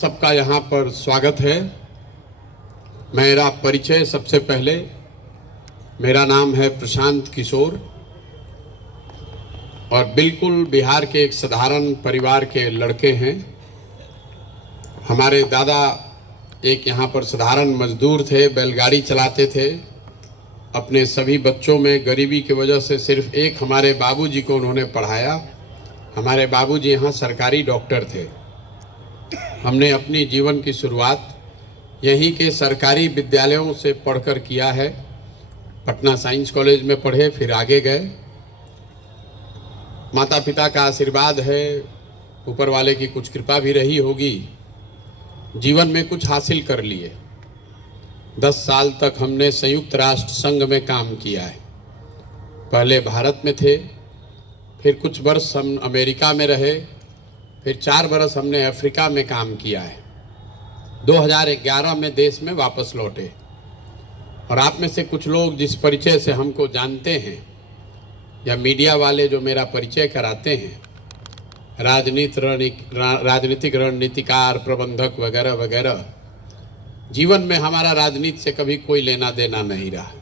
सबका यहाँ पर स्वागत है। मेरा परिचय सबसे पहले, मेरा नाम है प्रशांत किशोर और बिल्कुल बिहार के एक साधारण परिवार के लड़के हैं। हमारे दादा एक यहाँ पर साधारण मजदूर थे, बैलगाड़ी चलाते थे। अपने सभी बच्चों में गरीबी की वजह से सिर्फ एक हमारे बाबूजी को उन्होंने पढ़ाया। हमारे बाबूजी यहाँ सरकारी डॉक्टर थे। हमने अपनी जीवन की शुरुआत यहीं के सरकारी विद्यालयों से पढ़कर किया है। पटना साइंस कॉलेज में पढ़े, फिर आगे गए। माता पिता का आशीर्वाद है, ऊपर वाले की कुछ कृपा भी रही होगी। जीवन में कुछ हासिल कर लिए। 10 साल तक हमने संयुक्त राष्ट्र संघ में काम किया है। पहले भारत में थे, फिर कुछ वर्ष हम अमेरिका में रहे, फिर 4 बरस हमने अफ्रीका में काम किया है। 2011 में देश में वापस लौटे। और आप में से कुछ लोग जिस परिचय से हमको जानते हैं या मीडिया वाले जो मेरा परिचय कराते हैं, राजनीतिक रणनीतिकार, प्रबंधक वगैरह वगैरह, जीवन में हमारा राजनीति से कभी कोई लेना देना नहीं रहा।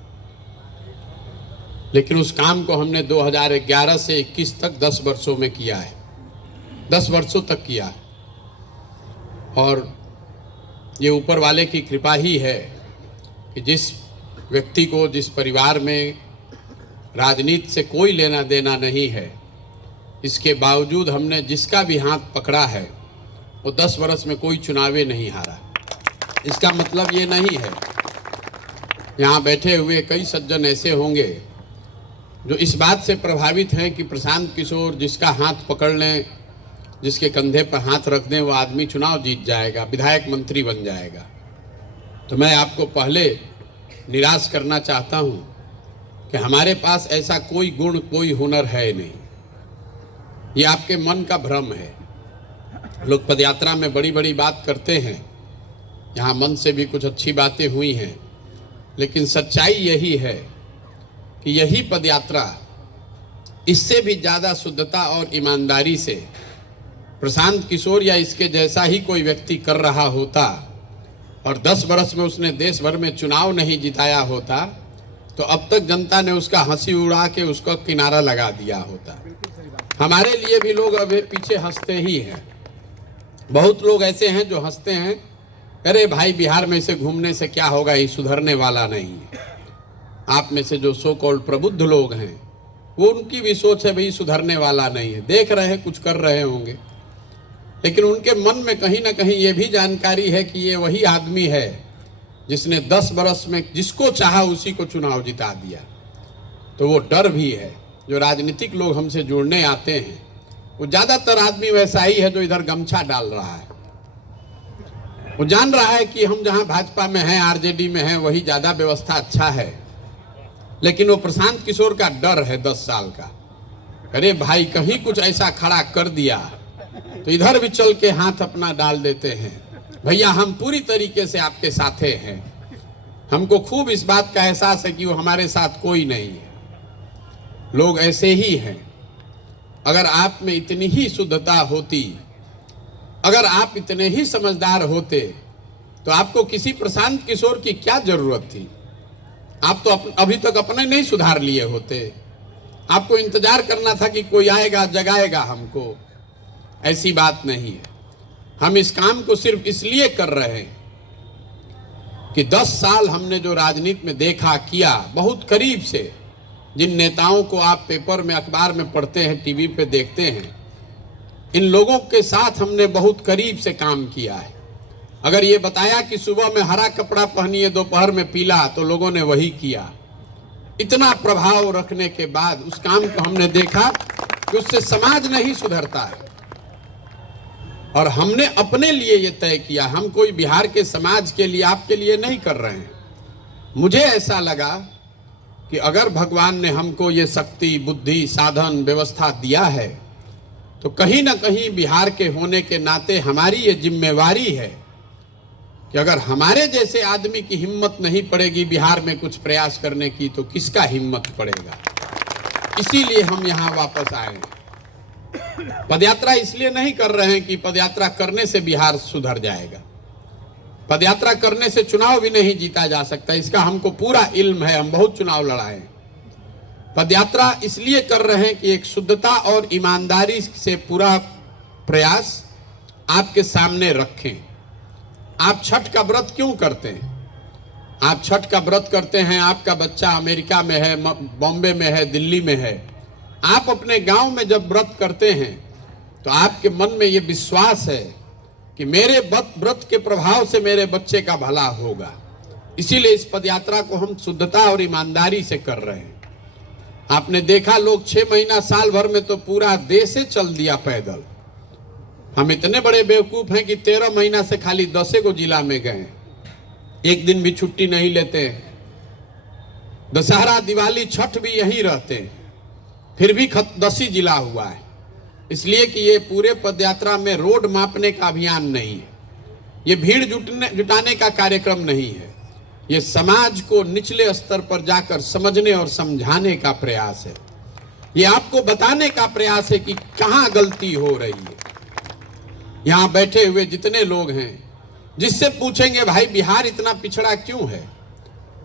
लेकिन उस काम को हमने 2011 से 21 तक 10 वर्षों में किया है। 10 वर्षों तक किया। और ये ऊपर वाले की कृपा ही है कि जिस व्यक्ति को, जिस परिवार में राजनीति से कोई लेना देना नहीं है, इसके बावजूद हमने जिसका भी हाथ पकड़ा है वो 10 वर्ष में कोई चुनावे नहीं हारा। इसका मतलब ये नहीं है, यहाँ बैठे हुए कई सज्जन ऐसे होंगे जो इस बात से प्रभावित हैं कि प्रशांत किशोर जिसका हाथ पकड़ लें, जिसके कंधे पर हाथ रख दें, वो आदमी चुनाव जीत जाएगा, विधायक मंत्री बन जाएगा। तो मैं आपको पहले निराश करना चाहता हूँ कि हमारे पास ऐसा कोई गुण, कोई हुनर है नहीं। ये आपके मन का भ्रम है। लोग पदयात्रा में बड़ी बड़ी बात करते हैं, यहाँ मन से भी कुछ अच्छी बातें हुई हैं, लेकिन सच्चाई यही है कि यही पदयात्रा इससे भी ज़्यादा शुद्धता और ईमानदारी से प्रशांत किशोर या इसके जैसा ही कोई व्यक्ति कर रहा होता और 10 वर्ष में उसने देश भर में चुनाव नहीं जिताया होता, तो अब तक जनता ने उसका हंसी उड़ा के उसका किनारा लगा दिया होता। हमारे लिए भी लोग अभी पीछे हंसते ही हैं। बहुत लोग ऐसे हैं जो हंसते हैं, अरे भाई बिहार में से घूमने से क्या होगा, ये सुधरने वाला नहीं है। आप में से जो सो कॉल्ड प्रबुद्ध लोग हैं, वो उनकी भी सोच है भाई सुधरने वाला नहीं है। देख रहे हैं, कुछ कर रहे होंगे, लेकिन उनके मन में कहीं ना कहीं ये भी जानकारी है कि ये वही आदमी है जिसने 10 बरस में जिसको चाहा उसी को चुनाव जिता दिया। तो वो डर भी है। जो राजनीतिक लोग हमसे जुड़ने आते हैं, वो ज़्यादातर आदमी वैसा ही है जो इधर गमछा डाल रहा है। वो जान रहा है कि हम जहाँ भाजपा में हैं, आरजेडी में हैं, वही ज़्यादा व्यवस्था अच्छा है, लेकिन वो प्रशांत किशोर का डर है 10 साल का। अरे भाई कहीं कुछ ऐसा खड़ा कर दिया तो इधर भी चल के हाथ अपना डाल देते हैं। भैया हम पूरी तरीके से आपके साथे हैं। हमको खूब इस बात का एहसास है कि वो हमारे साथ कोई नहीं है। लोग ऐसे ही हैं। अगर आप में इतनी ही शुद्धता होती, अगर आप इतने ही समझदार होते, तो आपको किसी प्रशांत किशोर की क्या जरूरत थी। आप तो अभी तक अपने नहीं सुधार लिए होते। आपको इंतजार करना था कि कोई आएगा, जगाएगा हमको। ऐसी बात नहीं है। हम इस काम को सिर्फ इसलिए कर रहे हैं कि 10 साल हमने जो राजनीति में देखा, किया, बहुत करीब से, जिन नेताओं को आप पेपर में, अखबार में पढ़ते हैं, टीवी पे देखते हैं, इन लोगों के साथ हमने बहुत करीब से काम किया है। अगर ये बताया कि सुबह में हरा कपड़ा पहनिए, दोपहर में पीला, तो लोगों ने वही किया। इतना प्रभाव रखने के बाद उस काम को हमने देखा कि उससे समाज नहीं सुधरता है। और हमने अपने लिए ये तय किया, हम कोई बिहार के समाज के लिए, आपके लिए नहीं कर रहे हैं। मुझे ऐसा लगा कि अगर भगवान ने हमको ये शक्ति, बुद्धि, साधन, व्यवस्था दिया है, तो कहीं ना कहीं बिहार के होने के नाते हमारी ये जिम्मेवारी है कि अगर हमारे जैसे आदमी की हिम्मत नहीं पड़ेगी बिहार में कुछ प्रयास करने की, तो किसका हिम्मत पड़ेगा। इसीलिए हम यहाँ वापस आए। पदयात्रा इसलिए नहीं कर रहे हैं कि पदयात्रा करने से बिहार सुधर जाएगा। पदयात्रा करने से चुनाव भी नहीं जीता जा सकता, इसका हमको पूरा इल्म है, हम बहुत चुनाव लड़ाए हैं। पदयात्रा इसलिए कर रहे हैं कि एक शुद्धता और ईमानदारी से पूरा प्रयास आपके सामने रखें। आप छठ का व्रत क्यों करते हैं? आप छठ का व्रत करते हैं, आपका बच्चा अमेरिका में है, बॉम्बे में है, दिल्ली में है। आप अपने गांव में जब व्रत करते हैं तो आपके मन में ये विश्वास है कि मेरे व्रत के प्रभाव से मेरे बच्चे का भला होगा। इसीलिए इस पदयात्रा को हम शुद्धता और ईमानदारी से कर रहे हैं। आपने देखा लोग 6 महीना साल भर में तो पूरा देश ही चल दिया पैदल। हम इतने बड़े बेवकूफ हैं कि 13 महीना से खाली 10 को जिला में गए, एक दिन भी छुट्टी नहीं लेते। दशहरा, दिवाली, छठ भी यहीं रहते हैं, फिर भी 10 जिला हुआ है। इसलिए कि ये पूरे पदयात्रा में रोड मापने का अभियान नहीं है, ये भीड़ जुटाने का कार्यक्रम नहीं है, ये समाज को निचले स्तर पर जाकर समझने और समझाने का प्रयास है। ये आपको बताने का प्रयास है कि कहाँ गलती हो रही है। यहाँ बैठे हुए जितने लोग हैं, जिससे पूछेंगे भाई बिहार इतना पिछड़ा क्यों है,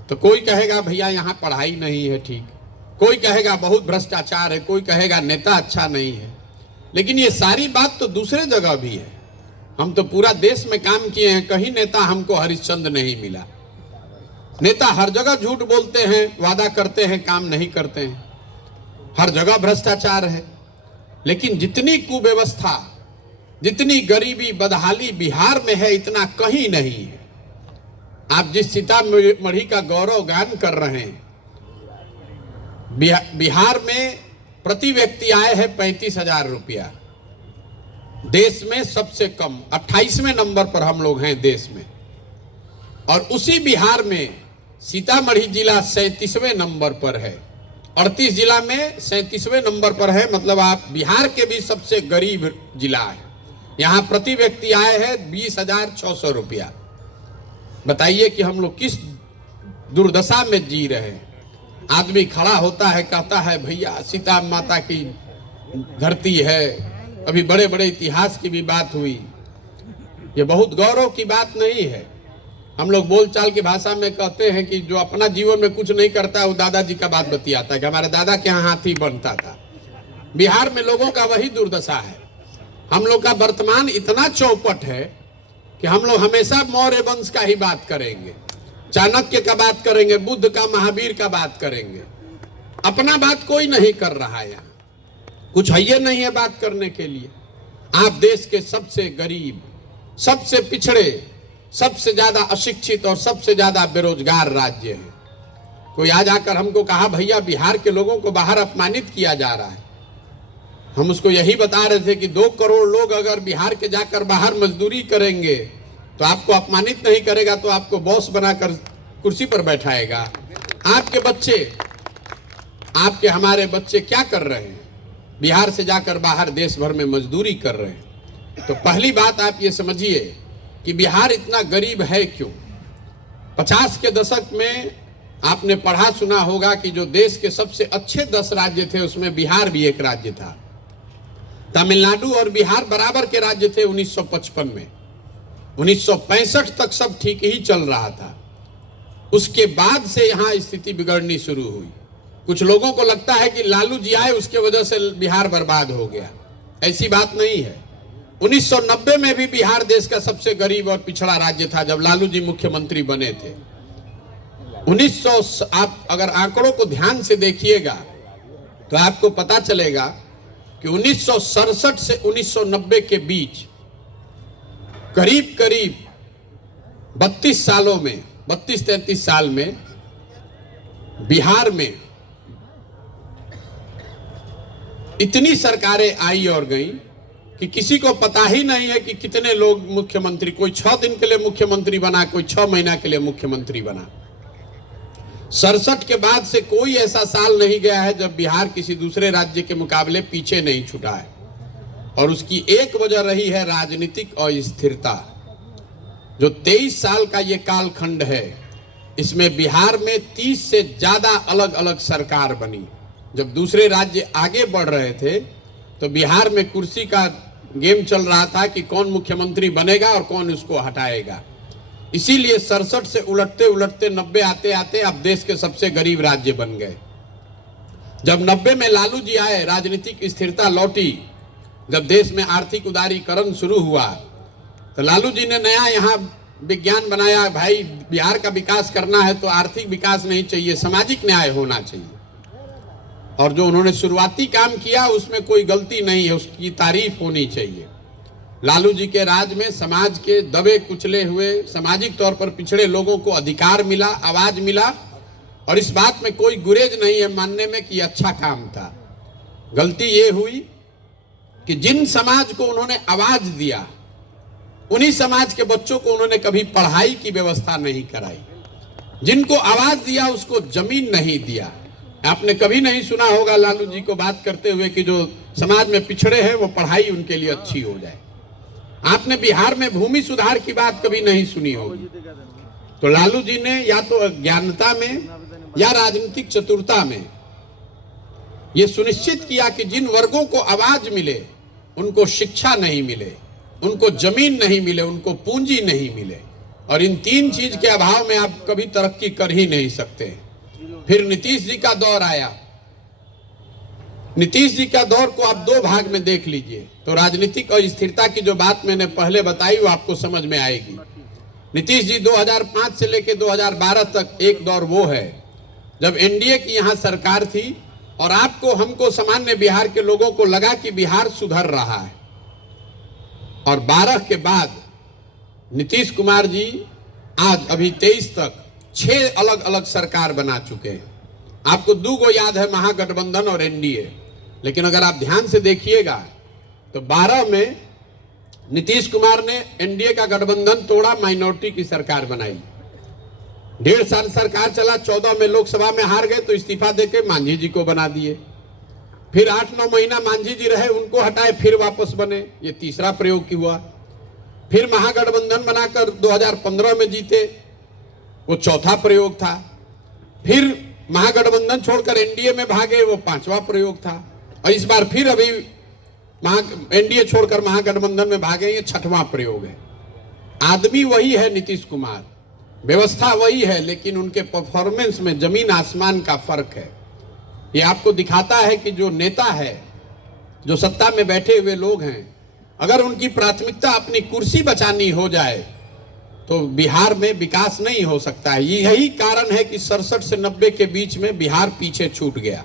तो कोई कहेगा भैया यहाँ पढ़ाई नहीं है ठीक, कोई कहेगा बहुत भ्रष्टाचार है, कोई कहेगा नेता अच्छा नहीं है। लेकिन ये सारी बात तो दूसरे जगह भी है। हम तो पूरा देश में काम किए हैं, कहीं नेता हमको हरिश्चंद्र नहीं मिला। नेता हर जगह झूठ बोलते हैं, वादा करते हैं, काम नहीं करते हैं, हर जगह भ्रष्टाचार है। लेकिन जितनी कुव्यवस्था, जितनी गरीबी, बदहाली बिहार में है, इतना कहीं नहीं है। आप जिस सीतामढ़ी का गौरव गान कर रहे हैं, बिहार में प्रति व्यक्ति आय है 35,000 रुपया, देश में सबसे कम 28वें नंबर पर हम लोग हैं देश में। और उसी बिहार में सीतामढ़ी जिला 37वें नंबर पर है, 38 जिला में 37वें नंबर पर है। मतलब आप बिहार के भी सबसे गरीब जिला है। यहाँ प्रति व्यक्ति आय है 20,600 रुपया। बताइए कि हम लोग किस दुर्दशा में जी रहे हैं। आदमी खड़ा होता है, कहता है भैया सीता माता की धरती है। अभी बड़े बड़े इतिहास की भी बात हुई, ये बहुत गौरव की बात नहीं है। हम लोग बोलचाल की भाषा में कहते हैं कि जो अपना जीवन में कुछ नहीं करता है वो दादाजी का बात बतियाता है कि हमारे दादा के यहाँ हाथी बनता था। बिहार में लोगों का वही दुर्दशा है। हम लोग का वर्तमान इतना चौपट है कि हम लोग हमेशा मौर्य वंश का ही बात करेंगे, चाणक्य का बात करेंगे, बुद्ध का, महावीर का बात करेंगे। अपना बात कोई नहीं कर रहा है, यहाँ कुछ है ये नहीं है बात करने के लिए। आप देश के सबसे गरीब, सबसे पिछड़े, सबसे ज्यादा अशिक्षित और सबसे ज्यादा बेरोजगार राज्य है। कोई आज आकर हमको कहा भैया बिहार के लोगों को बाहर अपमानित किया जा रहा है। हम उसको यही बता रहे थे कि 2 करोड़ लोग अगर बिहार के जाकर बाहर मजदूरी करेंगे तो आपको अपमानित नहीं करेगा, तो आपको बॉस बनाकर कुर्सी पर बैठाएगा। आपके बच्चे, आपके हमारे बच्चे क्या कर रहे हैं? बिहार से जाकर बाहर देश भर में मजदूरी कर रहे हैं। तो पहली बात आप ये समझिए कि बिहार इतना गरीब है क्यों। 50 के दशक में आपने पढ़ा सुना होगा कि जो देश के सबसे अच्छे 10 राज्य थे उसमें बिहार भी एक राज्य था। तमिलनाडु और बिहार बराबर के राज्य थे 1955 में। 1965 तक सब ठीक ही चल रहा था। उसके बाद से यहाँ स्थिति बिगड़नी शुरू हुई। कुछ लोगों को लगता है कि लालू जी आए उसके वजह से बिहार बर्बाद हो गया। ऐसी बात नहीं है। 1990 में भी बिहार देश का सबसे गरीब और पिछड़ा राज्य था जब लालू जी मुख्यमंत्री बने थे। 1900, आप अगर आंकड़ों को ध्यान से देखिएगा तो आपको पता चलेगा कि 1967 से 1990 के बीच करीब करीब 32 सालों में, 32-33 साल में बिहार में इतनी सरकारें आई और गई कि किसी को पता ही नहीं है कि कितने लोग मुख्यमंत्री, कोई 6 दिन के लिए मुख्यमंत्री बना, कोई 6 महीना के लिए मुख्यमंत्री बना। 67 के बाद से कोई ऐसा साल नहीं गया है जब बिहार किसी दूसरे राज्य के मुकाबले पीछे नहीं छूटा है। और उसकी एक वजह रही है राजनीतिक अस्थिरता। जो 23 साल का ये कालखंड है, इसमें बिहार में 30 से ज्यादा अलग अलग सरकार बनी। जब दूसरे राज्य आगे बढ़ रहे थे तो बिहार में कुर्सी का गेम चल रहा था कि कौन मुख्यमंत्री बनेगा और कौन उसको हटाएगा। इसीलिए 67 से उलटते उलटते 90 आते आते अब देश के सबसे गरीब राज्य बन गए। जब 90 में लालू जी आए, राजनीतिक स्थिरता लौटी, जब देश में आर्थिक उदारीकरण शुरू हुआ, तो लालू जी ने नया यहाँ विज्ञान बनाया, भाई बिहार का विकास करना है तो आर्थिक विकास नहीं चाहिए, सामाजिक न्याय होना चाहिए। और जो उन्होंने शुरुआती काम किया उसमें कोई गलती नहीं है, उसकी तारीफ होनी चाहिए। लालू जी के राज में समाज के दबे कुचले हुए, सामाजिक तौर पर पिछड़े लोगों को अधिकार मिला, आवाज मिला, और इस बात में कोई गुरेज नहीं है मानने में कि अच्छा काम था। गलती ये हुई कि जिन समाज को उन्होंने आवाज दिया, उन्हीं समाज के बच्चों को उन्होंने कभी पढ़ाई की व्यवस्था नहीं कराई। जिनको आवाज दिया उसको जमीन नहीं दिया। आपने कभी नहीं सुना होगा लालू जी को बात करते हुए कि जो समाज में पिछड़े हैं वो पढ़ाई उनके लिए अच्छी हो जाए। आपने बिहार में भूमि सुधार की बात कभी नहीं सुनी होगी। तो लालू जी ने या तो अज्ञानता में या राजनीतिक चतुरता में ये सुनिश्चित किया कि जिन वर्गों को आवाज मिले उनको शिक्षा नहीं मिले, उनको जमीन नहीं मिले, उनको पूंजी नहीं मिले, और इन तीन चीज के अभाव में आप कभी तरक्की कर ही नहीं सकते। फिर नीतीश जी का दौर आया। नीतीश जी का दौर को आप दो भाग में देख लीजिए तो राजनीतिक और स्थिरता की जो बात मैंने पहले बताई वो आपको समझ में आएगी। नीतीश जी 2005 से लेकर 2012 तक एक दौर वो है जब एनडीए की यहाँ सरकार थी और आपको, हमको, सामान्य बिहार के लोगों को लगा कि बिहार सुधर रहा है। और 12 के बाद नीतीश कुमार जी आज अभी 23 तक 6 अलग अलग सरकार बना चुके हैं। आपको दो गो याद है, महागठबंधन और एनडीए, लेकिन अगर आप ध्यान से देखिएगा तो 12 में नीतीश कुमार ने एनडीए का गठबंधन तोड़ा, माइनॉरिटी की सरकार बनाई। 1.5 साल सरकार चला, 14 में लोकसभा में हार गए तो इस्तीफा देके मांझी जी को बना दिए। फिर 8-9 महीना मांझी जी रहे, उनको हटाए, फिर वापस बने, ये तीसरा प्रयोग की हुआ। फिर महागठबंधन बनाकर 2015 में जीते, वो चौथा प्रयोग था। फिर महागठबंधन छोड़कर एनडीए में भागे, वो 5वां प्रयोग था। और इस बार फिर अभी एनडीए छोड़कर महागठबंधन में भागे, ये 6वां प्रयोग है। आदमी वही है नीतीश कुमार, व्यवस्था वही है, लेकिन उनके परफॉर्मेंस में जमीन आसमान का फर्क है। ये आपको दिखाता है कि जो नेता है, जो सत्ता में बैठे हुए लोग हैं, अगर उनकी प्राथमिकता अपनी कुर्सी बचानी हो जाए तो बिहार में विकास नहीं हो सकता है। यही कारण है कि 67 से 90 के बीच में बिहार पीछे छूट गया।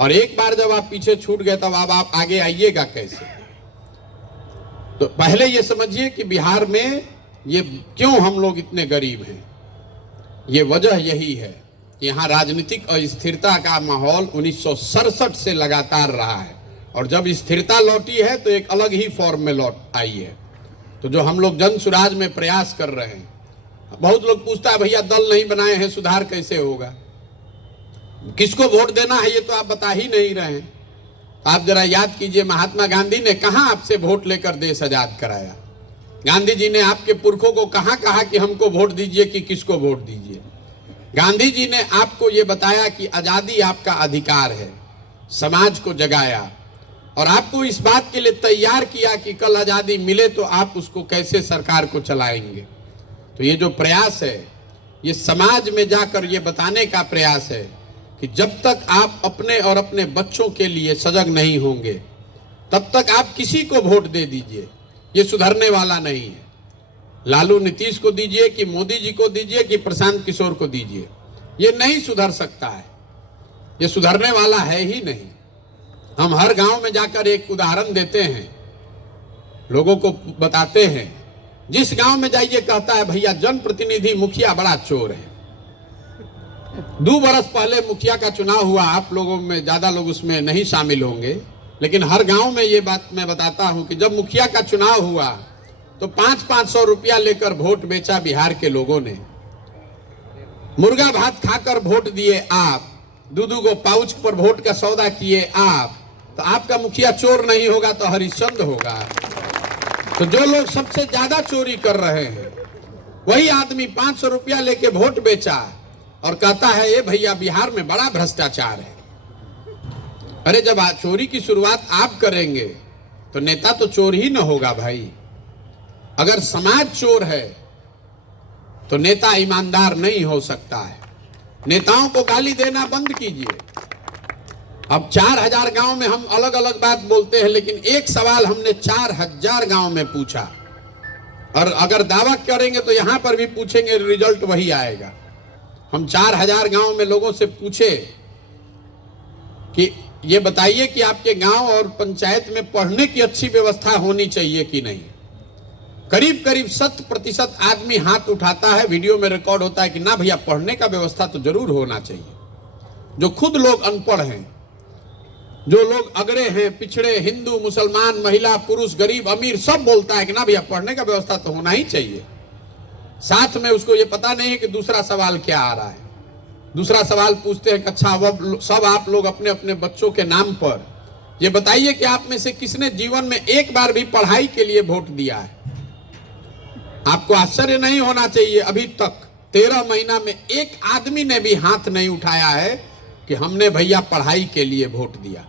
और एक बार जब आप पीछे छूट गए तब अब आप आगे आइएगा कैसे? तो पहले ये समझिए कि बिहार में ये क्यों हम लोग इतने गरीब हैं। ये वजह यही है कि यहाँ राजनीतिक अस्थिरता का माहौल 1967 से लगातार रहा है, और जब स्थिरता लौटी है तो एक अलग ही फॉर्म में लौट आई है। तो जो हम लोग जन सुराज में प्रयास कर रहे हैं, बहुत लोग पूछता है भैया दल नहीं बनाए हैं, सुधार कैसे होगा, किसको वोट देना है, ये तो आप बता ही नहीं रहे हैं। आप जरा याद कीजिए, महात्मा गांधी ने कहां आपसे वोट लेकर देश आजाद कराया? गांधी जी ने आपके पुरखों को कहां कहा कि हमको वोट दीजिए कि किसको वोट दीजिए? गांधी जी ने आपको ये बताया कि आजादी आपका अधिकार है, समाज को जगाया और आपको इस बात के लिए तैयार किया कि कल आजादी मिले तो आप उसको कैसे सरकार को चलाएंगे। तो ये जो प्रयास है, ये समाज में जाकर ये बताने का प्रयास है कि जब तक आप अपने और अपने बच्चों के लिए सजग नहीं होंगे तब तक आप किसी को वोट दे दीजिए, ये सुधरने वाला नहीं है। लालू नीतीश को दीजिए कि मोदी जी को दीजिए कि प्रशांत किशोर को दीजिए, ये नहीं सुधर सकता है, ये सुधरने वाला है ही नहीं। हम हर गांव में जाकर एक उदाहरण देते हैं, लोगों को बताते हैं, जिस गांव में जाइए कहता है भैया जनप्रतिनिधि मुखिया बड़ा चोर है। 2 बरस पहले मुखिया का चुनाव हुआ, आप लोगों में ज्यादा लोग उसमें नहीं शामिल होंगे, लेकिन हर गांव में ये बात मैं बताता हूं कि जब मुखिया का चुनाव हुआ तो 500-500 रुपया लेकर वोट बेचा बिहार के लोगों ने। मुर्गा भात खाकर वोट दिए आप, 2-2 गो पाउच पर वोट का सौदा किए आप, तो आपका मुखिया चोर नहीं होगा तो हरिश्चंद्र होगा। तो जो लोग सबसे ज्यादा चोरी कर रहे हैं वही आदमी 500 रुपया लेके वोट बेचा और कहता है ये भैया बिहार में बड़ा भ्रष्टाचार है। अरे जब चोरी की शुरुआत आप करेंगे तो नेता तो चोर ही न होगा भाई। अगर समाज चोर है तो नेता ईमानदार नहीं हो सकता है। नेताओं को गाली देना बंद कीजिए। अब 4000 गांव में हम अलग अलग बात बोलते हैं, लेकिन एक सवाल हमने 4000 गांव में पूछा, और अगर दावा करेंगे तो यहां पर भी पूछेंगे, रिजल्ट वही आएगा। हम 4000 गांव में लोगों से पूछे कि ये बताइए कि आपके गांव और पंचायत में पढ़ने की अच्छी व्यवस्था होनी चाहिए कि नहीं। करीब करीब 100% आदमी हाथ उठाता है, वीडियो में रिकॉर्ड होता है कि ना भैया पढ़ने का व्यवस्था तो जरूर होना चाहिए। जो खुद लोग अनपढ़ हैं, जो लोग अगड़े हैं, पिछड़े, हिंदू, मुसलमान, महिला, पुरुष, गरीब, अमीर, सब बोलता है कि ना भैया पढ़ने का व्यवस्था तो होना ही चाहिए। साथ में उसको ये पता नहीं है कि दूसरा सवाल क्या आ रहा है। दूसरा सवाल पूछते हैं कि अच्छा अब सब आप लोग अपने अपने बच्चों के नाम पर ये बताइए कि आप में से किसने जीवन में एक बार भी पढ़ाई के लिए वोट दिया है। आपको आश्चर्य नहीं होना चाहिए, अभी तक 13 महीना में एक आदमी ने भी हाथ नहीं उठाया है कि हमने भैया पढ़ाई के लिए वोट दिया।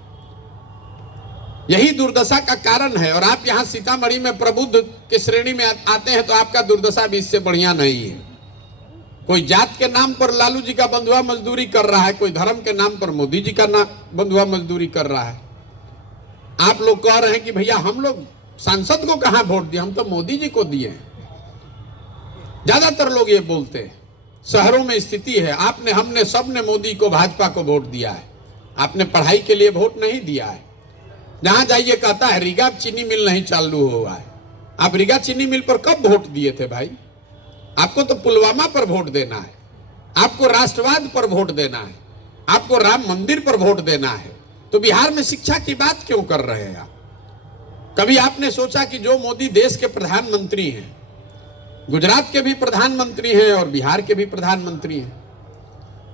यही दुर्दशा का कारण है। और आप यहाँ सीतामढ़ी में प्रबुद्ध के श्रेणी में आते हैं तो आपका दुर्दशा भी इससे बढ़िया नहीं है। कोई जात के नाम पर लालू जी का बंधुआ मजदूरी कर रहा है, कोई धर्म के नाम पर मोदी जी का बंधुआ मजदूरी कर रहा है। आप लोग कह रहे हैं कि भैया हम लोग सांसद को कहां वोट दिए, हम तो मोदी जी को दिए हैं। ज्यादातर लोग ये बोलते हैं। शहरों में स्थिति है, आपने, हमने, सबने मोदी को, भाजपा को वोट दिया है। आपने पढ़ाई के लिए वोट नहीं दिया है। जहां जाइए कहता है रीगा चीनी मिल नहीं चालू हुआ है। आप रीगा चीनी मिल पर कब वोट दिए थे भाई? आपको तो पुलवामा पर वोट देना है, आपको राष्ट्रवाद पर वोट देना है, आपको राम मंदिर पर वोट देना है। तो बिहार में शिक्षा की बात क्यों कर रहे हैं आप? कभी आपने सोचा कि जो मोदी देश के प्रधानमंत्री हैं, गुजरात के भी प्रधानमंत्री हैं और बिहार के भी प्रधानमंत्री हैं,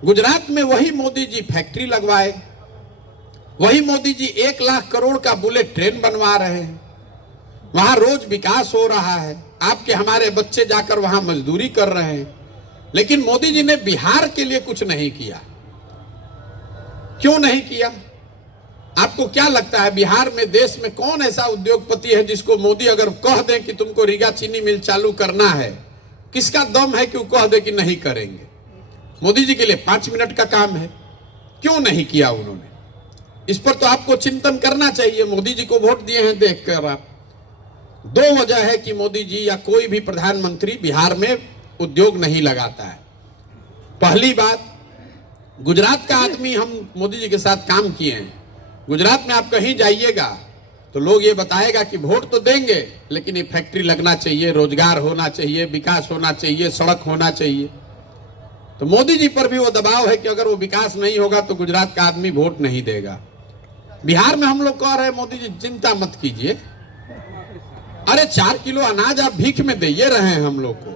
गुजरात में वही मोदी जी फैक्ट्री लगवाए, वही मोदी जी 1 लाख करोड़ का बुलेट ट्रेन बनवा रहे हैं, वहां रोज विकास हो रहा है। आपके हमारे बच्चे जाकर वहां मजदूरी कर रहे हैं, लेकिन मोदी जी ने बिहार के लिए कुछ नहीं किया। क्यों नहीं किया? आपको क्या लगता है बिहार में, देश में कौन ऐसा उद्योगपति है जिसको मोदी अगर कह दें कि तुमको रीगा चीनी मिल चालू करना है, किसका दम है कि वो कह दे कि नहीं करेंगे? मोदी जी के लिए 5 मिनट का काम है। क्यों नहीं किया उन्होंने? इस पर तो आपको चिंतन करना चाहिए। मोदी जी को वोट दिए हैं देखकर आप। 2 वजह है कि मोदी जी या कोई भी प्रधानमंत्री बिहार में उद्योग नहीं लगाता है। पहली बात, गुजरात का आदमी, हम मोदी जी के साथ काम किए हैं। गुजरात में आप कहीं जाइएगा तो लोग ये बताएगा कि वोट तो देंगे लेकिन ये फैक्ट्री लगना चाहिए, रोजगार होना चाहिए, विकास होना चाहिए, सड़क होना चाहिए। तो मोदी जी पर भी वो दबाव है कि अगर वो विकास नहीं होगा तो गुजरात का आदमी वोट नहीं देगा। बिहार में हम लोग कह रहे हैं मोदी जी चिंता मत कीजिए, अरे 4 किलो अनाज आप भीख में दे रहे हैं हम लोग को,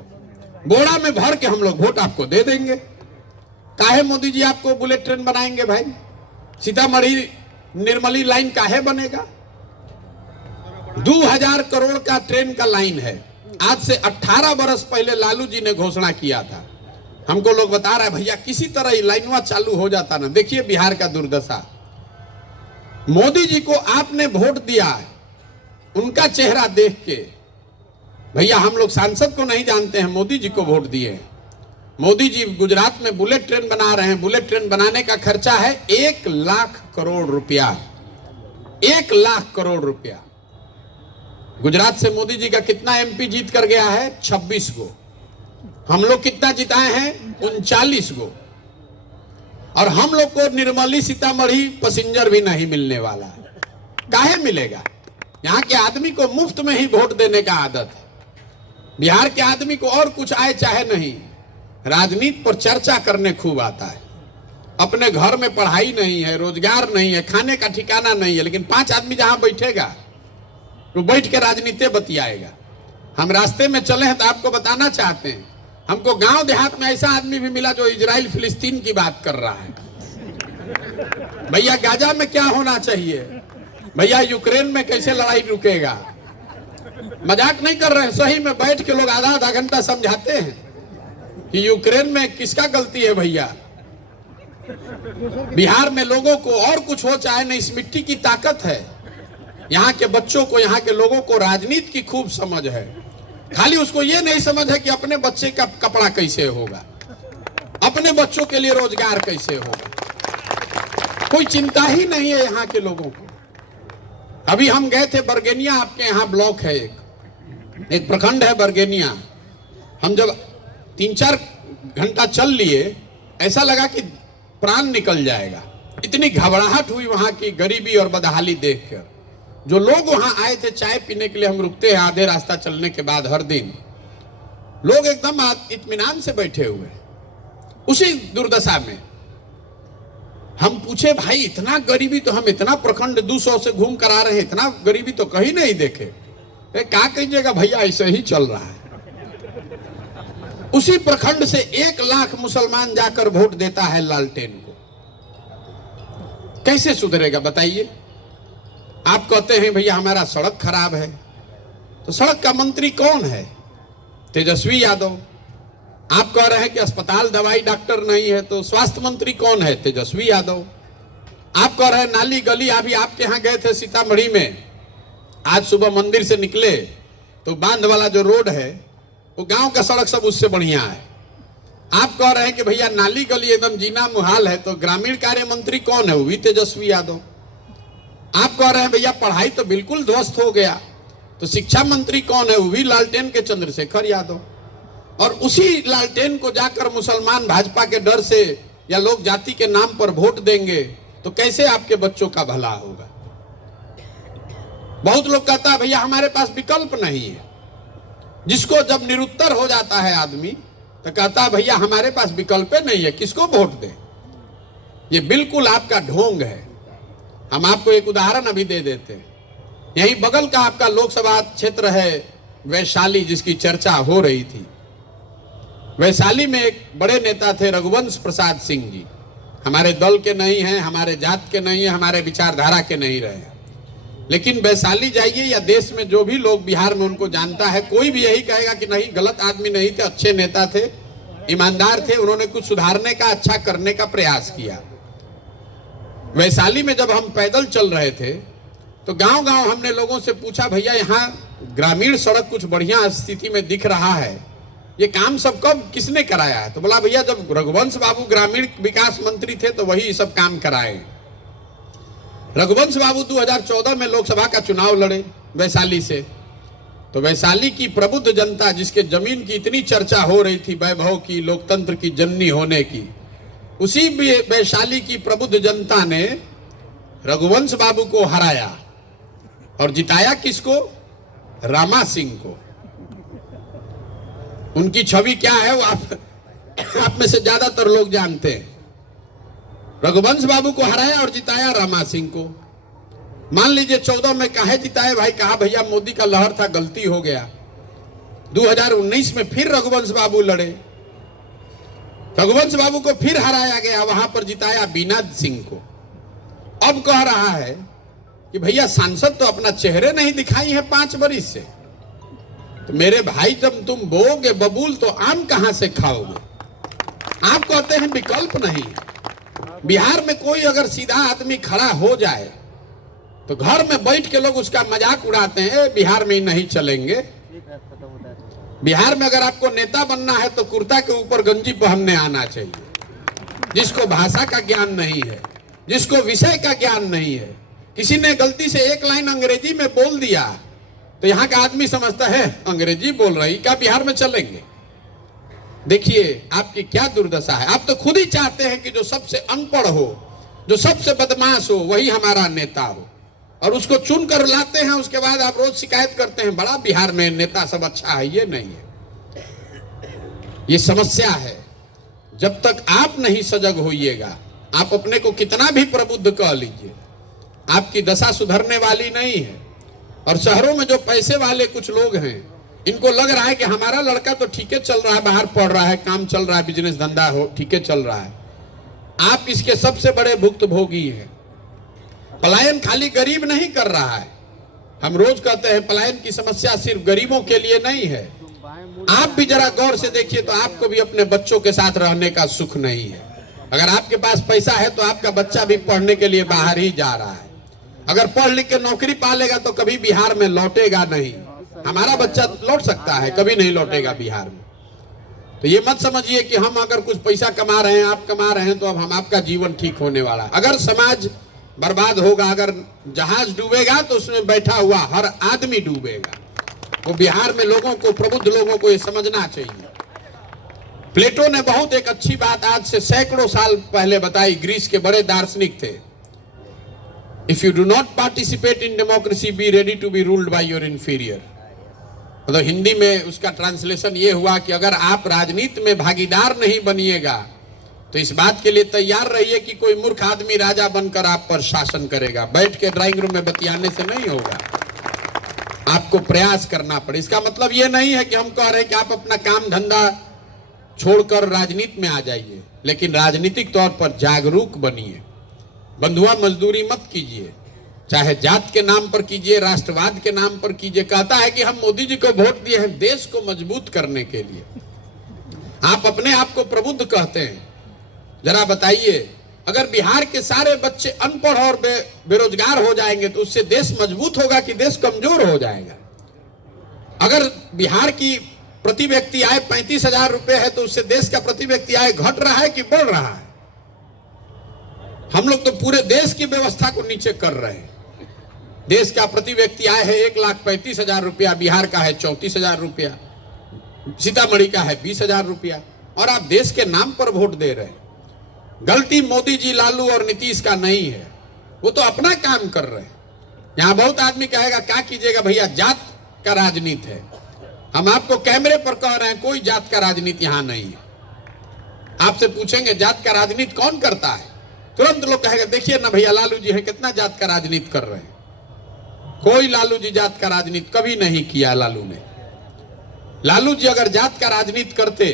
बोरा में भर के हम लोग वोट आपको दे देंगे। काहे मोदी जी आपको बुलेट ट्रेन बनाएंगे भाई? सीतामढ़ी निर्मली लाइन काहे बनेगा? 2000 करोड़ का ट्रेन का लाइन है। आज से 18 बरस पहले लालू जी ने घोषणा किया था। हमको लोग बता रहे हैं भैया किसी तरह ये लाइनवा चालू हो जाता ना। देखिए बिहार का दुर्दशा। मोदी जी को आपने वोट दिया है, उनका चेहरा देख के, भैया हम लोग सांसद को नहीं जानते हैं, मोदी जी को वोट दिए हैं। मोदी जी गुजरात में बुलेट ट्रेन बना रहे हैं। बुलेट ट्रेन बनाने का खर्चा है 1 लाख करोड़ रुपया। 1 लाख करोड़ रुपया। गुजरात से मोदी जी का कितना एमपी जीत कर गया है? 26 गो। हम लोग कितना जिताए हैं? 39 गो। और हम लोग को निर्मली सीतामढ़ी पैसेंजर भी नहीं मिलने वाला है। काहे मिलेगा? यहाँ के आदमी को मुफ्त में ही वोट देने का आदत है। बिहार के आदमी को और कुछ आए चाहे नहीं, राजनीति पर चर्चा करने खूब आता है। अपने घर में पढ़ाई नहीं है, रोजगार नहीं है, खाने का ठिकाना नहीं है, लेकिन 5 आदमी जहां बैठेगा तो बैठ के राजनीति बतियाएगा। हम रास्ते में चले हैं तो आपको बताना चाहते हैं, हमको गांव देहात में ऐसा आदमी भी मिला जो इजराइल फिलिस्तीन की बात कर रहा है। भैया गाजा में क्या होना चाहिए? भैया यूक्रेन में कैसे लड़ाई रुकेगा? मजाक नहीं कर रहे हैं, सही में बैठ के लोग आधा घंटा समझाते हैं कि यूक्रेन में किसका गलती है भैया। बिहार में लोगों को और कुछ हो चाहे नहीं, इस मिट्टी की ताकत है। यहाँ के बच्चों को, यहाँ के लोगों को राजनीति की खूब समझ है। खाली उसको ये नहीं समझ है कि अपने बच्चे का कपड़ा कैसे होगा, अपने बच्चों के लिए रोजगार कैसे होगा, कोई चिंता ही नहीं है यहाँ के लोगों को। अभी हम गए थे बरगेनिया, आपके यहाँ ब्लॉक है, एक प्रखंड है बरगेनिया। हम जब 3-4 घंटा चल लिए, ऐसा लगा कि प्राण निकल जाएगा, इतनी घबराहट हुई वहां की गरीबी और बदहाली देखकर। जो लोग वहां आए थे चाय पीने के लिए, हम रुकते हैं आधे रास्ता चलने के बाद हर दिन, लोग एकदम इत्मीनान से बैठे हुए उसी दुर्दशा में। हम पूछे, भाई इतना गरीबी तो, हम इतना प्रखंड 200 से घूम कर आ रहे हैं, इतना गरीबी तो कहीं नहीं देखे। क्या कहिएगा भैया, ऐसे ही चल रहा है। उसी प्रखंड से 1 लाख मुसलमान जाकर वोट देता है लालटेन को। कैसे सुधरेगा बताइए? आप कहते हैं भैया हमारा सड़क खराब है, तो सड़क का मंत्री कौन है? तेजस्वी यादव। आप कह रहे हैं कि अस्पताल दवाई डॉक्टर नहीं है, तो स्वास्थ्य मंत्री कौन है? तेजस्वी यादव। आप कह रहे हैं नाली गली, अभी आपके यहाँ गए थे सीतामढ़ी में, आज सुबह मंदिर से निकले तो बांध वाला जो रोड है वो गांव का सड़क सब उससे बढ़िया है। आप कह रहे हैं कि भैया नाली गली एकदम जीना मुहाल है, तो ग्रामीण कार्य मंत्री कौन है? वो भी तेजस्वी यादव। आप कह रहे हैं भैया पढ़ाई तो बिल्कुल ध्वस्त हो गया, तो शिक्षा मंत्री कौन है? वो भी लालटेन के चंद्रशेखर यादव। और उसी लालटेन को जाकर मुसलमान भाजपा के डर से या लोग जाति के नाम पर वोट देंगे, तो कैसे आपके बच्चों का भला होगा? बहुत लोग कहता है भैया हमारे पास विकल्प नहीं है। जिसको जब निरुत्तर हो जाता है आदमी, तो कहता है भैया हमारे पास विकल्प नहीं है, किसको वोट दें? ये बिल्कुल आपका ढोंग है। हम आपको एक उदाहरण अभी दे देते हैं। यही बगल का आपका लोकसभा क्षेत्र है वैशाली, जिसकी चर्चा हो रही थी। वैशाली में एक बड़े नेता थे रघुवंश प्रसाद सिंह जी। हमारे दल के नहीं हैं, हमारे जात के नहीं हैं, हमारे विचारधारा के नहीं रहे, लेकिन वैशाली जाइए या देश में जो भी लोग बिहार में उनको जानता है, कोई भी यही कहेगा कि नहीं गलत आदमी नहीं थे, अच्छे नेता थे, ईमानदार थे, उन्होंने कुछ सुधारने का, अच्छा करने का प्रयास किया। वैशाली में जब हम पैदल चल रहे थे तो गांव-गांव हमने लोगों से पूछा, भैया यहाँ ग्रामीण सड़क कुछ बढ़िया स्थिति में दिख रहा है, ये काम सब कब किसने कराया है? तो बोला भैया जब रघुवंश बाबू ग्रामीण विकास मंत्री थे तो वही सब काम कराए। रघुवंश बाबू 2014 में लोकसभा का चुनाव लड़े वैशाली से, तो वैशाली की प्रबुद्ध जनता, जिसके जमीन की इतनी चर्चा हो रही थी, वैभव की, लोकतंत्र की जननी होने की, उसी वैशाली की प्रबुद्ध जनता ने रघुवंश बाबू को हराया और जिताया किसको? रामा सिंह को। उनकी छवि क्या है वो आप में से ज्यादातर लोग जानते हैं। रघुवंश बाबू को हराया और जिताया रामा सिंह को। मान लीजिए 14 में काहे जिताए भाई? कहा भैया मोदी का लहर था, गलती हो गया। 2019 में फिर रघुवंश बाबू लड़े, रघुवंश बाबू को फिर हराया गया, वहां पर जिताया बीना सिंह को। अब कह रहा है कि भैया सांसद तो अपना चेहरे नहीं दिखाई है 5 बरिस से, तो मेरे भाई जब तुम बोओगे बबूल तो आम कहां से खाओगे? आप कहते हैं विकल्प नहीं। बिहार में कोई अगर सीधा आदमी खड़ा हो जाए तो घर में बैठ के लोग उसका मजाक उड़ाते हैं, बिहार में नहीं चलेंगे। बिहार में अगर आपको नेता बनना है तो कुर्ता के ऊपर गंजी पहनने आना चाहिए। जिसको भाषा का ज्ञान नहीं है, जिसको विषय का ज्ञान नहीं है, किसी ने गलती से एक लाइन अंग्रेजी में बोल दिया तो यहाँ का आदमी समझता है अंग्रेजी बोल रही, क्या बिहार में चलेंगे? देखिए आपकी क्या दुर्दशा है। आप तो खुद ही चाहते हैं कि जो सबसे अनपढ़ हो, जो सबसे बदमाश हो, वही हमारा नेता हो, और उसको चुन कर लाते हैं। उसके बाद आप रोज शिकायत करते हैं बड़ा बिहार में नेता सब अच्छा है। ये नहीं है, ये समस्या है। जब तक आप नहीं सजग होइएगा, आप अपने को कितना भी प्रबुद्ध कह लीजिए, आपकी दशा सुधरने वाली नहीं है। और शहरों में जो पैसे वाले कुछ लोग हैं, इनको लग रहा है कि हमारा लड़का तो ठीक है चल रहा है, बाहर पढ़ रहा है, काम चल रहा है, बिजनेस धंधा हो ठीक है चल रहा है। आप इसके सबसे बड़े भुक्तभोगी हैं। पलायन खाली गरीब नहीं कर रहा है। हम रोज कहते हैं पलायन की समस्या सिर्फ गरीबों के लिए नहीं है। आप भी जरा गौर से देखिए तो आपको भी अपने बच्चों के साथ रहने का सुख नहीं है। अगर आपके पास पैसा है तो आपका बच्चा भी पढ़ने के लिए बाहर ही जा रहा है। अगर पढ़ लिख के नौकरी पा लेगा तो कभी बिहार में लौटेगा नहीं। हमारा बच्चा लौट सकता है, कभी नहीं लौटेगा बिहार में। तो ये मत समझिए कि हम अगर कुछ पैसा कमा रहे हैं, आप कमा रहे हैं, तो अब हम आपका जीवन ठीक होने वाला है। अगर समाज बर्बाद होगा, अगर जहाज डूबेगा तो उसमें बैठा हुआ हर आदमी डूबेगा। वो बिहार में लोगों को, प्रबुद्ध लोगों को ये समझना चाहिए। प्लेटो ने बहुत एक अच्छी बात आज से सैकड़ों साल पहले बताई। ग्रीस के बड़े दार्शनिक थे। If you do not participate in democracy, be ready to be ruled by your inferior. मतलब हिंदी में उसका ट्रांसलेशन ये हुआ कि अगर आप राजनीति में भागीदार नहीं बनिएगा तो इस बात के लिए तैयार रहिए कि कोई मूर्ख आदमी राजा बनकर आप पर शासन करेगा। बैठ के ड्राइंग रूम में बतियाने से नहीं होगा, आपको प्रयास करना पड़े। इसका मतलब ये नहीं है कि हम कह रहे हैं कि आप अपना काम धंधा छोड़कर राजनीति में आ जाइए, लेकिन राजनीतिक तौर पर जागरूक बनिए। बंधुआ मजदूरी मत कीजिए, चाहे जात के नाम पर कीजिए, राष्ट्रवाद के नाम पर कीजिए। कहता है कि हम मोदी जी को वोट दिए हैं देश को मजबूत करने के लिए। आप अपने आप को प्रबुद्ध कहते हैं। जरा बताइए, अगर बिहार के सारे बच्चे अनपढ़ और बेरोजगार हो जाएंगे तो उससे देश मजबूत होगा कि देश कमजोर हो जाएगा? अगर बिहार की प्रति व्यक्ति आय 35,000 रुपए है तो उससे देश का प्रति व्यक्ति आय घट रहा है कि बढ़ रहा है? हम लोग तो पूरे देश की व्यवस्था को नीचे कर रहे हैं। देश का प्रति व्यक्ति आय है 1,35,000 रुपया, बिहार का है 34,000 रुपया, सीतामढ़ी का है 20,000 रुपया, और आप देश के नाम पर वोट दे रहे हैं। गलती मोदी जी, लालू और नीतीश का नहीं है, वो तो अपना काम कर रहे हैं। यहाँ बहुत आदमी कहेगा क्या कीजिएगा भैया, जात का राजनीति है। हम आपको कैमरे पर कह रहे हैं कोई जात का राजनीति यहाँ नहीं है। आपसे पूछेंगे जात का राजनीति कौन करता है, तुरंत लोग कहेगा देखिए ना भैया लालू जी है, कितना जात का राजनीति कर रहे हैं। कोई लालू जी जात का राजनीति कभी नहीं किया लालू ने। लालू जी अगर जात का राजनीति करते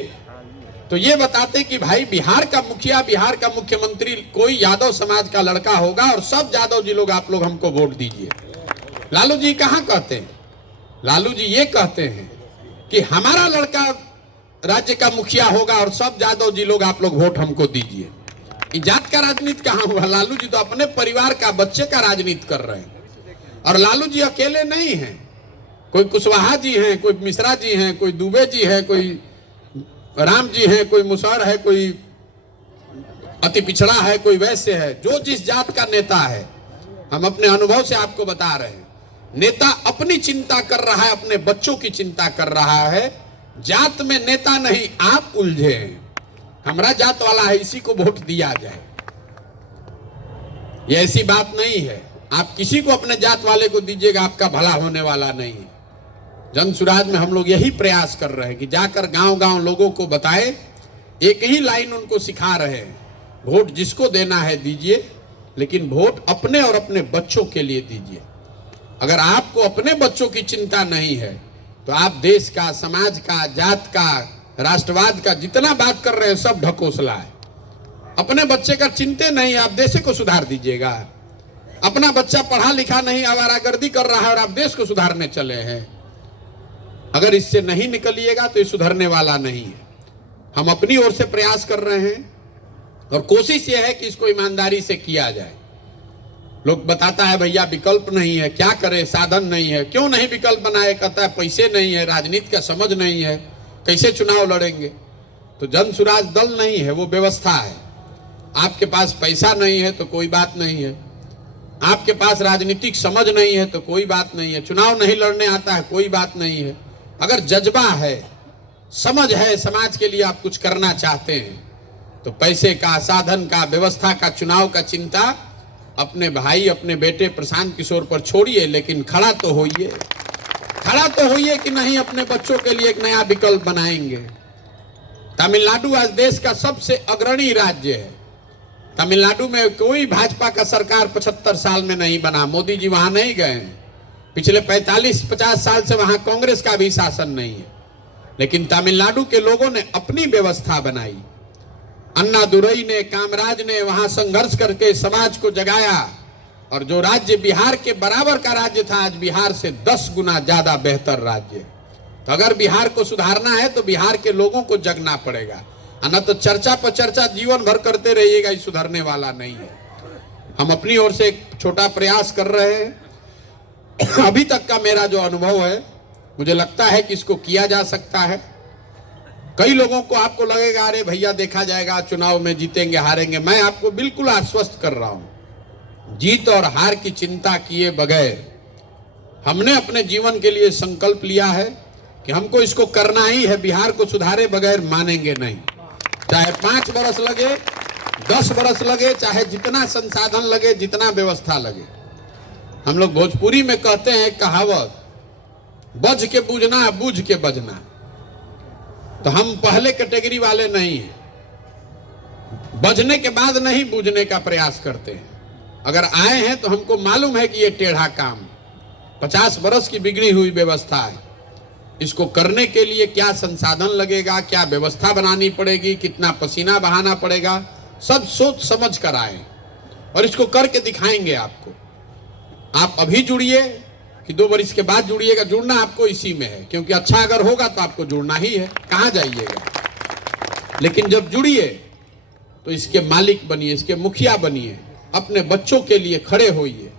तो ये बताते कि भाई बिहार का मुखिया, बिहार का मुख्यमंत्री कोई यादव समाज का लड़का होगा और सब यादव जी लोग आप लोग हमको वोट दीजिए। लालू जी कहाँ कहते हैं? लालू जी ये कहते हैं कि हमारा लड़का राज्य का मुखिया होगा और सब यादव जी लोग आप लोग वोट हमको दीजिए। जात का राजनीति कहाँ हुआ? लालू जी तो अपने परिवार का, बच्चे का राजनीति कर रहे हैं। और लालू जी अकेले नहीं हैं, कोई कुशवाहा जी हैं, कोई मिश्रा जी हैं, कोई दुबे जी है, कोई राम जी हैं, कोई मुसहर है, कोई अति पिछड़ा है, कोई वैश्य है। जो जिस जात का नेता है, हम अपने अनुभव से आपको बता रहे हैं, नेता अपनी चिंता कर रहा है, अपने बच्चों की चिंता कर रहा है। जात में नेता नहीं, आप उलझे हैं। हमारा जात वाला है, इसी को वोट दिया जाए, ये ऐसी बात नहीं है। आप किसी को अपने जात वाले को दीजिएगा, आपका भला होने वाला नहीं है। जन सुराज में हम लोग यही प्रयास कर रहे हैं कि जाकर गांव-गांव लोगों को बताएं, एक ही लाइन उनको सिखा रहे हैं, वोट जिसको देना है दीजिए, लेकिन वोट अपने और अपने बच्चों के लिए दीजिए। अगर आपको अपने बच्चों की चिंता नहीं है तो आप देश का, समाज का, जात का, राष्ट्रवाद का जितना बात कर रहे हैं सब ढकोसला है। अपने बच्चे का चिंते नहीं, आप देश को सुधार दीजिएगा। अपना बच्चा पढ़ा लिखा नहीं, आवारागर्दी कर रहा है और आप देश को सुधारने चले हैं। अगर इससे नहीं निकलिएगा तो ये सुधरने वाला नहीं है। हम अपनी ओर से प्रयास कर रहे हैं और कोशिश ये है कि इसको ईमानदारी से किया जाए। लोग बताता है भैया विकल्प नहीं है, क्या करें, साधन नहीं है। क्यों नहीं विकल्प बनाए? कहता है पैसे नहीं है, राजनीति का समझ नहीं है, कैसे चुनाव लड़ेंगे। तो जन सुराज दल नहीं है, वो व्यवस्था है। आपके पास पैसा नहीं है तो कोई बात नहीं है, आपके पास राजनीतिक समझ नहीं है तो कोई बात नहीं है, चुनाव नहीं लड़ने आता है कोई बात नहीं है। अगर जज्बा है, समझ है, समाज के लिए आप कुछ करना चाहते हैं तो पैसे का, साधन का, व्यवस्था का, चुनाव का चिंता अपने भाई, अपने बेटे प्रशांत किशोर पर छोड़िए, लेकिन खड़ा तो होइए। खड़ा तो होइए कि नहीं अपने बच्चों के लिए एक नया विकल्प बनाएंगे। तमिलनाडु आज देश का सबसे अग्रणी राज्य है। तमिलनाडु में कोई भाजपा का सरकार 75 साल में नहीं बना। मोदी जी वहां नहीं गए हैं। पिछले 45-50 साल से वहां कांग्रेस का भी शासन नहीं है, लेकिन तमिलनाडु के लोगों ने अपनी व्यवस्था बनाई। अन्ना दुरई ने, कामराज ने वहां संघर्ष करके समाज को जगाया और जो राज्य बिहार के बराबर का राज्य था आज बिहार से 10 गुना ज्यादा बेहतर राज्य। तो अगर बिहार को सुधारना है तो बिहार के लोगों को जगना पड़ेगा। न तो चर्चा पर चर्चा जीवन भर करते रहिएगा, ये सुधरने वाला नहीं है। हम अपनी ओर से एक छोटा प्रयास कर रहे हैं। अभी तक का मेरा जो अनुभव है, मुझे लगता है कि इसको किया जा सकता है। कई लोगों को आपको लगेगा अरे भैया देखा जाएगा, चुनाव में जीतेंगे हारेंगे। मैं आपको बिल्कुल आश्वस्त कर रहा हूं, जीत और हार की चिंता किए बगैर हमने अपने जीवन के लिए संकल्प लिया है कि हमको इसको करना ही है। बिहार को सुधारे बगैर मानेंगे नहीं, चाहे 5 बरस लगे, 10 बरस लगे, चाहे जितना संसाधन लगे, जितना व्यवस्था लगे। हम लोग भोजपुरी में कहते हैं कहावत, बज के बूझना बूझ के बजना। तो हम पहले कैटेगरी वाले नहीं हैं, बजने के बाद नहीं बूझने का प्रयास करते हैं। अगर आए हैं तो हमको मालूम है कि ये टेढ़ा काम 50 बरस की बिगड़ी हुई व्यवस्था है। इसको करने के लिए क्या संसाधन लगेगा, क्या व्यवस्था बनानी पड़ेगी, कितना पसीना बहाना पड़ेगा, सब सोच समझ कर आए और इसको करके दिखाएंगे आपको। आप अभी जुड़िए कि 2 वर्ष के बाद जुड़िएगा, जुड़ना आपको इसी में है, क्योंकि अच्छा अगर होगा तो आपको जुड़ना ही है, कहाँ जाइएगा। लेकिन जब जुड़िए तो इसके मालिक बनिए, इसके मुखिया बनिए, अपने बच्चों के लिए खड़े होइए।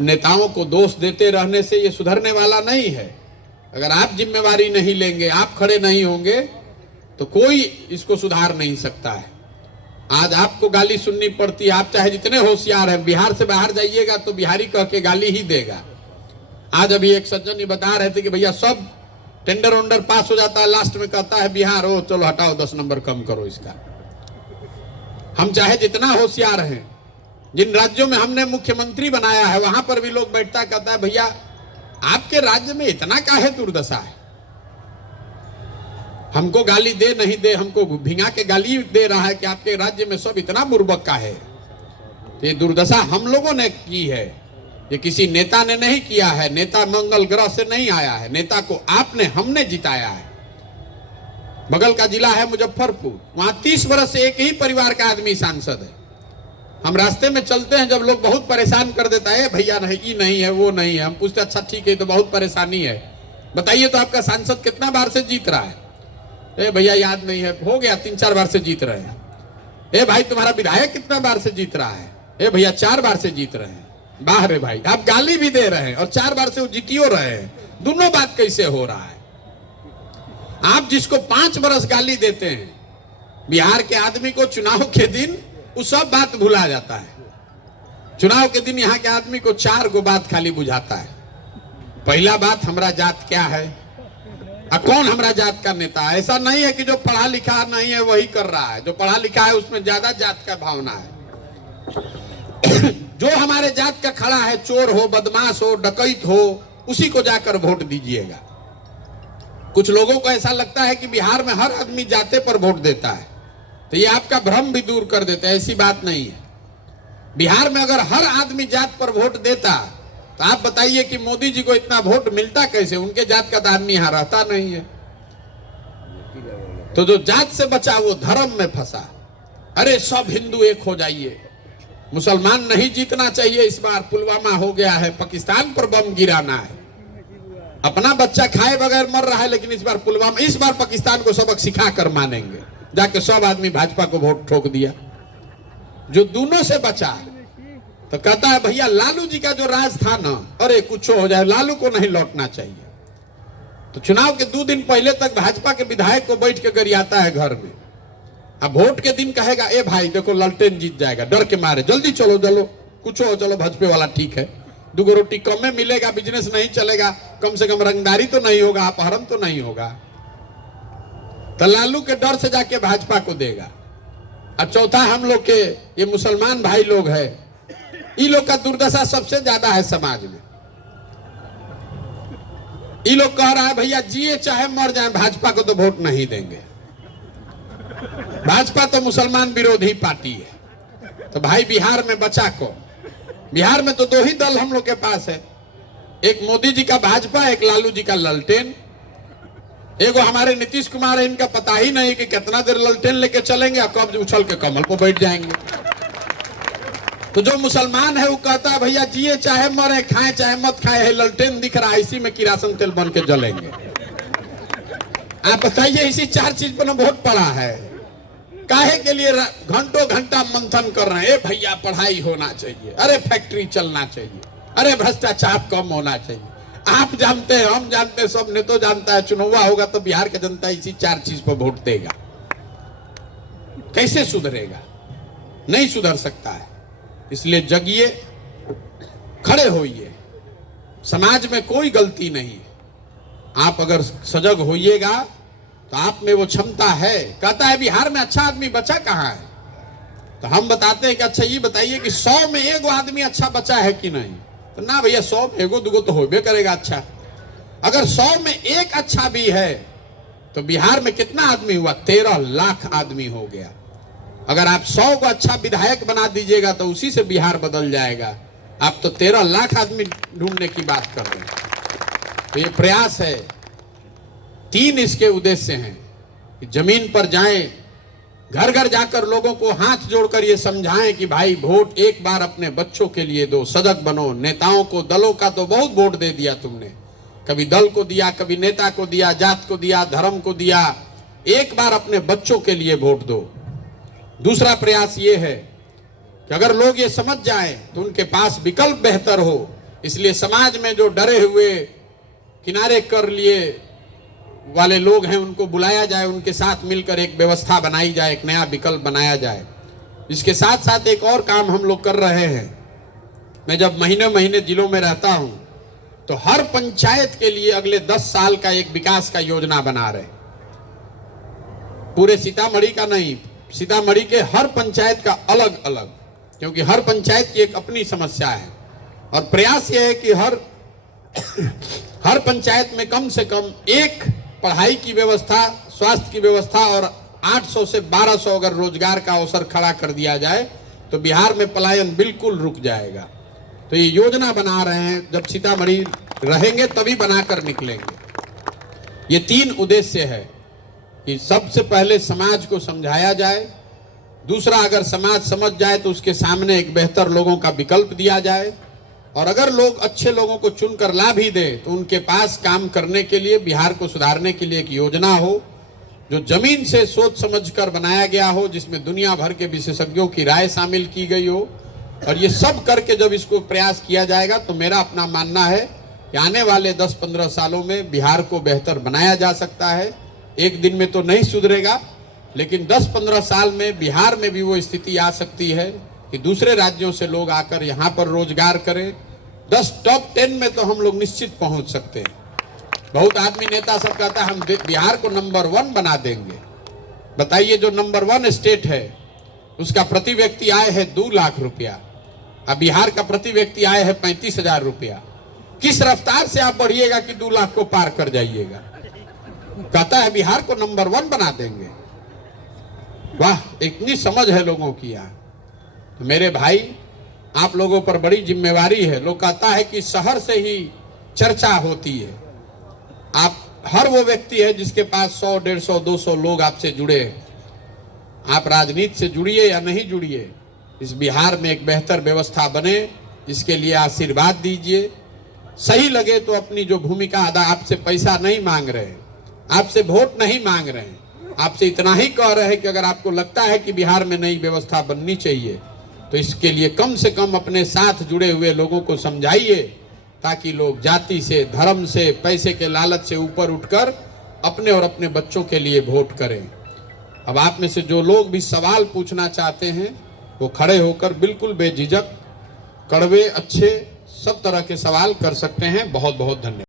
नेताओं को दोष देते रहने से ये सुधरने वाला नहीं है। अगर आप जिम्मेवारी नहीं लेंगे, आप खड़े नहीं होंगे, तो कोई इसको सुधार नहीं सकता है। आज आपको गाली सुननी पड़ती है, आप चाहे जितने होशियार हैं, बिहार से बाहर जाइएगा तो बिहारी कह के गाली ही देगा। आज अभी एक सज्जन ये बता रहे थे कि भैया सब टेंडर वेंडर पास हो जाता है, लास्ट में कहता है बिहार हो चलो हटाओ 10 नंबर कम करो इसका। हम चाहे जितना होशियार हैं, जिन राज्यों में हमने मुख्यमंत्री बनाया है वहां पर भी लोग बैठता कहता है भैया आपके राज्य में इतना काहे दुर्दशा है। हमको गाली दे नहीं दे, हमको भिंगा के गाली दे रहा है कि आपके राज्य में सब इतना बुर्बक का है। ये दुर्दशा हम लोगों ने की है, ये किसी नेता ने नहीं किया है। नेता मंगल ग्रह से नहीं आया है, नेता को आपने हमने जिताया है। बगल का जिला है मुजफ्फरपुर, वहां 30 वर्ष से एक ही परिवार का आदमी सांसद है। हम रास्ते में चलते हैं, जब लोग बहुत परेशान कर देता है भैया नहीं, ये नहीं है वो नहीं है, हम पूछते अच्छा ठीक है तो बहुत परेशानी है, बताइए तो आपका सांसद कितना बार से जीत रहा है। ए भैया याद नहीं है, हो गया 3-4 बार से जीत रहे हैं। ए भाई तुम्हारा विधायक कितना बार से जीत रहा है। ए भैया 4 बार से जीत रहे हैं। वाह रे भाई, आप गाली भी दे रहे हैं और 4 बार से वो जीतियो रहे हैं। दोनों बात कैसे हो रहा है। आप जिसको 5 बरस गाली देते हैं, बिहार के आदमी को चुनाव के दिन वो सब बात भुला जाता है। चुनाव के दिन यहाँ के आदमी को 4 गो बात खाली बुझाता है। पहला बात, हमारा जात क्या है, कौन हमारा जात का नेता है। ऐसा नहीं है कि जो पढ़ा लिखा नहीं है वही कर रहा है, जो पढ़ा लिखा है उसमें ज्यादा जात का भावना है। जो हमारे जात का खड़ा है, चोर हो, बदमाश हो, डकैत हो, उसी को जाकर वोट दीजिएगा। कुछ लोगों को ऐसा लगता है कि बिहार में हर आदमी जाते पर वोट देता है, तो ये आपका भ्रम भी दूर कर देता है। ऐसी बात नहीं है। बिहार में अगर हर आदमी जात पर वोट देता तो आप बताइए कि मोदी जी को इतना वोट मिलता कैसे। उनके जात का तो आदमी यहाँ रहता नहीं है। तो जो जात से बचा वो धर्म में फंसा। अरे सब हिंदू एक हो जाइए, मुसलमान नहीं जीतना चाहिए। इस बार पुलवामा हो गया है, पाकिस्तान पर बम गिराना है। अपना बच्चा खाए बगैर मर रहा है, लेकिन इस बार पुलवामा, इस बार पाकिस्तान को सबक सिखा कर मानेंगे। जाके सब आदमी भाजपा को वोट ठोक दिया। जो दोनों से बचा तो कहता है भैया लालू जी का जो राज था ना, अरे कुछ हो जाए लालू को नहीं लौटना चाहिए। तो चुनाव के 2 दिन पहले तक भाजपा के विधायक को बैठ के गरियाता है घर में। अब वोट के दिन कहेगा ए भाई देखो ललटेन जीत जाएगा, डर के मारे जल्दी चलो चलो कुछ हो, चलो भाजपा वाला ठीक है, 2 गो रोटी कम में मिलेगा, बिजनेस नहीं चलेगा, कम से कम रंगदारी तो नहीं होगा, अपहरण तो नहीं होगा। तो लालू के डर से जाके भाजपा को देगा। और चौथा, हम लोग के ये मुसलमान भाई लोग हैं, इन लोग का दुर्दशा सबसे ज्यादा है समाज में। ये लोग कह रहा है भैया जिए चाहे मर जाए भाजपा को तो वोट नहीं देंगे। भाजपा तो मुसलमान विरोधी पार्टी है। तो भाई बिहार में बचा को, बिहार में तो 2 ही दल हम लोग के पास है, एक मोदी जी का भाजपा, एक लालू जी का ललटेन। एगो हमारे नीतीश कुमार है, इनका पता ही नहीं कि कितना देर ललटेन लेके चलेंगे और कब उछल के कमल पर बैठ जाएंगे। तो जो मुसलमान है वो कहता है भैया जिए चाहे मरे, खाए चाहे मत खाए, है ललटेन दिख रहा है, इसी में किरासन तेल बन के जलेंगे। आप बताइए, इसी 4 चीज पर ना वोट पड़ा है। काहे के लिए घंटों घंटा मंथन कर रहे हैं? ए भैया पढ़ाई होना चाहिए, अरे फैक्ट्री चलना चाहिए, अरे भ्रष्टाचार कम होना चाहिए। आप जानते हैं, हम जानते हैं, सब ने तो जानता है, चुनाव होगा तो बिहार की जनता इसी 4 चीज पर वोट देगा। कैसे सुधरेगा? नहीं सुधर सकता है। इसलिए जगिए, खड़े होइए। समाज में कोई गलती नहीं है। आप अगर सजग होइएगा तो आप में वो क्षमता है। कहता है बिहार में अच्छा आदमी बचा कहाँ है? तो हम बताते हैं कि अच्छा ये बताइए कि 100 में 1 आदमी अच्छा बचा है कि नहीं? तो ना भैया, 100 में 1-2 तो होबे करेगा अच्छा। अगर 100 में 1 अच्छा भी है तो बिहार में कितना आदमी हुआ? 13 लाख आदमी हो गया। अगर आप 100 को अच्छा विधायक बना दीजिएगा तो उसी से बिहार बदल जाएगा। आप तो 13 लाख आदमी ढूंढने की बात कर रहे हैं। तो ये प्रयास है। 3 इसके उद्देश्य हैं कि जमीन पर जाएं, घर घर जाकर लोगों को हाथ जोड़कर ये समझाएं कि भाई वोट एक बार अपने बच्चों के लिए दो, सजग बनो। नेताओं को, दलों का तो बहुत वोट दे दिया तुमने, कभी दल को दिया, कभी नेता को दिया, जात को दिया, धर्म को दिया। एक बार अपने बच्चों के लिए वोट दो। दूसरा प्रयास ये है कि अगर लोग ये समझ जाएं तो उनके पास विकल्प बेहतर हो। इसलिए समाज में जो डरे हुए, किनारे कर लिए वाले लोग हैं, उनको बुलाया जाए, उनके साथ मिलकर एक व्यवस्था बनाई जाए, एक नया विकल्प बनाया जाए। इसके साथ साथ एक और काम हम लोग कर रहे हैं। मैं जब महीने महीने जिलों में रहता हूं तो हर पंचायत के लिए अगले 10 साल का एक विकास का योजना बना रहे। पूरे सीतामढ़ी का नहीं, सीतामढ़ी के हर पंचायत का अलग अलग, क्योंकि हर पंचायत की एक अपनी समस्या है। और प्रयास यह है कि हर पंचायत में कम से कम एक पढ़ाई की व्यवस्था, स्वास्थ्य की व्यवस्था और 800 से 1200 अगर रोजगार का अवसर खड़ा कर दिया जाए तो बिहार में पलायन बिल्कुल रुक जाएगा। तो ये योजना बना रहे हैं, जब सीतामढ़ी रहेंगे तभी बनाकर निकलेंगे। ये 3 उद्देश्य है कि सबसे पहले समाज को समझाया जाए, दूसरा अगर समाज समझ जाए तो उसके सामने एक बेहतर लोगों का विकल्प दिया जाए, और अगर लोग अच्छे लोगों को चुनकर ला भी दे तो उनके पास काम करने के लिए, बिहार को सुधारने के लिए एक योजना हो जो जमीन से सोच समझकर बनाया गया हो, जिसमें दुनिया भर के विशेषज्ञों की राय शामिल की गई हो। और ये सब करके जब इसको प्रयास किया जाएगा तो मेरा अपना मानना है कि आने वाले 10-15 सालों में बिहार को बेहतर बनाया जा सकता है। एक दिन में तो नहीं सुधरेगा, लेकिन 10-15 साल में बिहार में भी वो स्थिति आ सकती है कि दूसरे राज्यों से लोग आकर यहाँ पर रोजगार करें। 10 टॉप 10 में तो हम लोग निश्चित पहुँच सकते हैं। बहुत आदमी, नेता सब कहता है हम बिहार को नंबर 1 बना देंगे। बताइए, जो नंबर 1 स्टेट है उसका प्रति व्यक्ति आय है 2 लाख रुपया, अब बिहार का प्रति व्यक्ति आय है 35,000 रुपया। किस रफ्तार से आप बढ़िएगा कि 2 लाख को पार कर जाइएगा? कहता है बिहार को नंबर 1 बना देंगे। वाह, इतनी समझ है लोगों की यहाँ। तो मेरे भाई, आप लोगों पर बड़ी जिम्मेवारी है। लोग कहता है कि शहर से ही चर्चा होती है। आप, हर वो व्यक्ति है जिसके पास 100, 150, 200 लोग आपसे जुड़े हैं। आप राजनीति से जुड़िए या नहीं जुड़िए, इस बिहार में एक बेहतर व्यवस्था बने, इसके लिए आशीर्वाद दीजिए। सही लगे तो अपनी जो भूमिका अदा, आपसे पैसा नहीं मांग रहे हैं, आपसे वोट नहीं मांग रहे हैं, आपसे इतना ही कह रहे हैं कि अगर आपको लगता है कि बिहार में नई व्यवस्था बननी चाहिए तो इसके लिए कम से कम अपने साथ जुड़े हुए लोगों को समझाइए, ताकि लोग जाति से, धर्म से, पैसे के लालच से ऊपर उठकर अपने और अपने बच्चों के लिए वोट करें। अब आप में से जो लोग भी सवाल पूछना चाहते हैं वो खड़े होकर बिल्कुल बेझिझक, कड़वे, अच्छे, सब तरह के सवाल कर सकते हैं। बहुत बहुत धन्यवाद।